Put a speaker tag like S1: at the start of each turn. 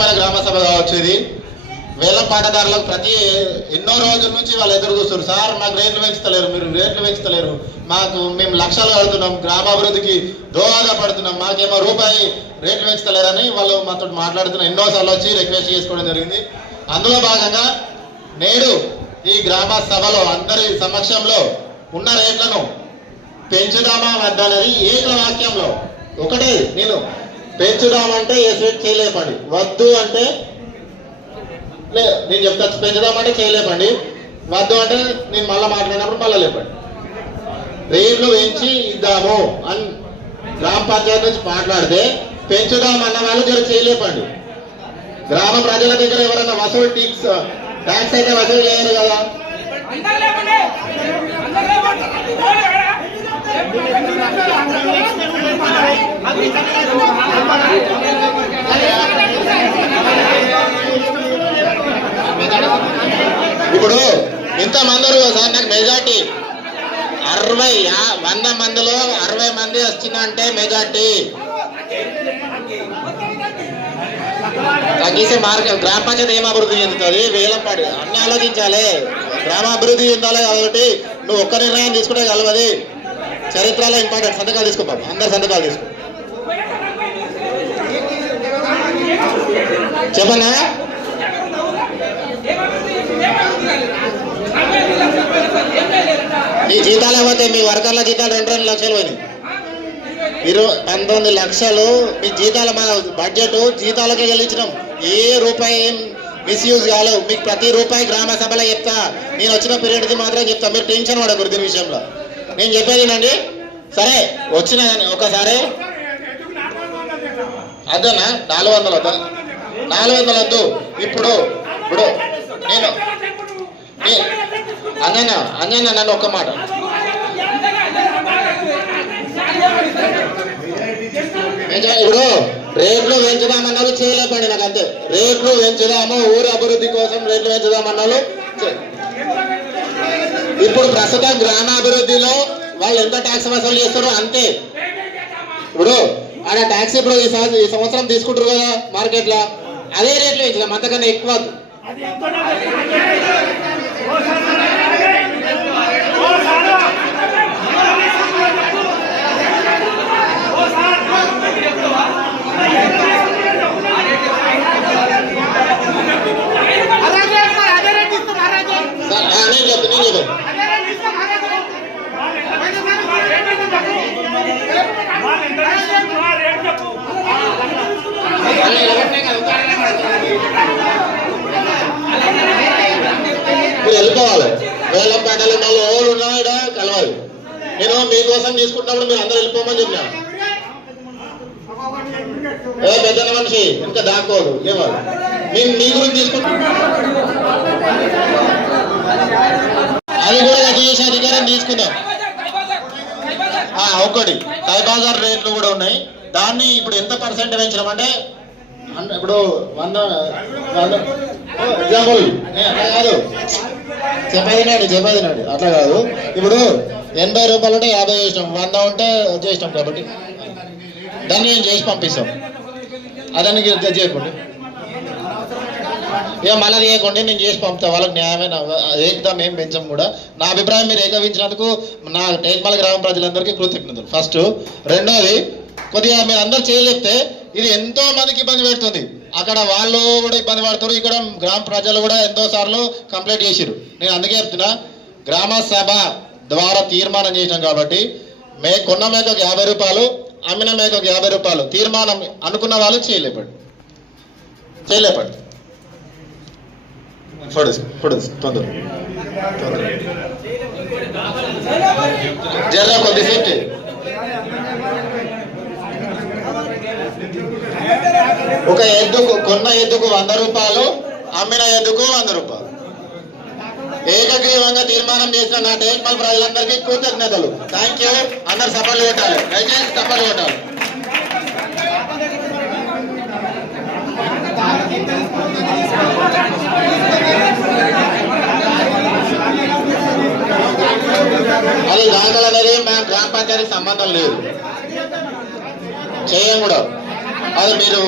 S1: మన గ్రామ సభ కావచ్చు ఇది. వేల పాటదారులకు ప్రతి ఎన్నో రోజుల నుంచి వాళ్ళు ఎదురు చూస్తారు సార్ మాకు రేట్లు పెంచుతలేరు మీరు రేట్లు పెంచుతలేరు. మాకు మేము లక్షలు కడుతున్నాం గ్రామాభివృద్ధికి దోహదపడుతున్నాం మాకేమో రూపాయి రేట్లు పెంచుతలేరని వాళ్ళు మాతో మాట్లాడుతున్న ఎన్నోసార్లు వచ్చి రిక్వెస్ట్ చేసుకోవడం జరిగింది. అందులో భాగంగా నేడు ఈ గ్రామ సభలో అందరి సమక్షంలో ఉన్న రేట్లను పెంచుదామా వద్దా ఏక వాక్యంలో ఒకటే నేను పెంచుదామంటే ఎస్పెక్ట్ చేయలేపండి. వద్దు అంటే లే నేను చెప్తా పెంచుదామంటే చేయలేపండి. వద్దు అంటే నేను మళ్ళీ మాట్లాడినప్పుడు మళ్ళీ లేపండి. రేట్లు పెంచి ఇద్దాము అని గ్రామ పంచాయతీ నుంచి మాట్లాడితే పెంచుదాం అన్న వాళ్ళు జర చేయలేపండి. గ్రామ ప్రజల దగ్గర ఎవరైనా వసూలు టీక్స్ ట్యాక్స్ అయితే వసూలు చేయరు కదా
S2: అందరూ లేవండి అందరూ లేవండి
S1: ఇప్పుడు ఇంతమంది సార్ నాకు మెజార్టీ. అరవై యా- వంద మందిలో అరవై మంది వచ్చిందంటే మెజార్టీ. తగ్గిస్తే మార్గం గ్రామ పంచాయతీ ఏం అభివృద్ధి చెందుతుంది? వేలపాడు అన్ని ఆలోచించాలి. గ్రామ అభివృద్ధి చెందాలి కాబట్టి నువ్వు ఒక్క నిర్ణయం తీసుకుంటే కలవది. చరిత్రలో ఇంపార్టెంట్ సంతకాలు తీసుకో పాపం అందరు సంతకాలు తీసుకో. చెప్పనా? మీ జీతాలు ఏమైతే మీ వర్కర్ల జీతాలు రెండు రెండు లక్షలు పోయినాయి. ఇరవై పంతొమ్మిది లక్షలు మీ జీతాల మన బడ్జెట్ జీతాలకే చెల్లించినాం. ఏ రూపాయి ఏం మిస్యూజ్ కాలేవు మీకు ప్రతి రూపాయి గ్రామ సభలో చెప్తా. నేను వచ్చిన పీరియడ్కి మాత్రం చెప్తా. మీరు టెన్షన్ పడకూడదు దీని విషయంలో. నేను చెప్పేది ఏంటండి సరే వచ్చిన ఒకసారి. అదన్నా నాలుగు వందలు వద్దా? నాలుగు వందలు వద్దు. ఇప్పుడు ఇప్పుడు నేను అన్నయ్య అన్నయ్య నన్ను ఒక్క మాట. ఇప్పుడు రేట్లు పెంచుదామన్నారు చేయలేపండి నాకు అంతే. రేట్లు పెంచుదాము ఊరి అభివృద్ధి కోసం రేట్లు పెంచుదామన్నారు ఇప్పుడు ప్రస్తుతం గ్రామాభివృద్ధిలో వాళ్ళు ఎంత ట్యాక్స్ వసూలు చేస్తారో అంతే. ఇప్పుడు ఆడ ట్యాక్స్ ఇప్పుడు ఈ ఈ సంవత్సరం తీసుకుంటారు కదా మార్కెట్లో అదే రేట్లు పెంచుదాం అంతకన్నా ఎక్కువ మీరు వెళ్ళిపోవాలి. వేలం పేటలు ఉన్న వాళ్ళు ఉన్నాడా? కలవాలి. నేను మీకోసం తీసుకుంటున్నప్పుడు మీరు అందరూ వెళ్ళిపోమని చెప్పినా? ఏ పెద్ద మనిషి ఇంకా దాక్కోదు ఏమాడు నేను మీ గురించి తీసుకుంటా అది కూడా రద్దు చేసే అధికారం తీసుకుందాం. ఒకటి. బజార్ రేట్లు కూడా ఉన్నాయి. దాన్ని ఇప్పుడు ఎంత పర్సెంట్ పెంచడం అంటే అంటే ఇప్పుడు వంద వంద ఎగ్జాంపుల్ అట్లా కాదు చెప్పేది నాడు చెప్పేది నాడు అట్లా కాదు. ఇప్పుడు ఎనభై రూపాయలు ఉంటే యాభై చేసినాం. వంద ఉంటే చేసినాం కాబట్టి. దాన్ని నేను చేసి పంపిస్తాం. అదానికి జడ్జ్ చేయకండి. ఇక మళ్ళీ చేయకుండా నేను చేసి పంపుతా. వాళ్ళకి న్యాయమైన ఏకదం ఏం పెంచం కూడా. నా అభిప్రాయం మీరు ఏకవించినందుకు నా టేక్మల గ్రామ ప్రజలందరికీ కృతజ్ఞతలు. ఫస్ట్ రెండోది కొద్దిగా మీరు అందరు చేయలేస్తే ఇది ఎంతో మందికి ఇబ్బంది పెడుతుంది. అక్కడ వాళ్ళు కూడా ఇబ్బంది పడుతున్నారు ఇక్కడ గ్రామ ప్రజలు కూడా ఎంతో సార్లు కంప్లైంట్ చేసిరు నేను అందుకే చెప్తున్నా గ్రామ సభ ద్వారా తీర్మానం చేసినాం కాబట్టి మే కొన్న మేకకు యాభై రూపాయలు అమ్మిన మేకకు యాభై రూపాయలు తీర్మానం అనుకున్న వాళ్ళు చేయలేపండి. చేయలేపండి. తొందర జర్ర కొద్దిసేపు చేయి. ఒక ఎద్దుకు కొన్న ఎద్దుకు వంద రూపాయలు అమ్మిన ఎద్దుకు వంద రూపాయలు. ఏకగ్రీవంగా తీర్మానం చేసిన నా టేక్మల్ ప్రజలందరికీ కృతజ్ఞతలు. థ్యాంక్ యూ అందరు సపోర్ట్ కొట్టాలి దయచేసి సపోర్ట్ కొట్టాలి అది దాంట్లో అనేది మా గ్రామ పంచాయతీకి సంబంధం లేదు. చేయం కూడా. అది మీరు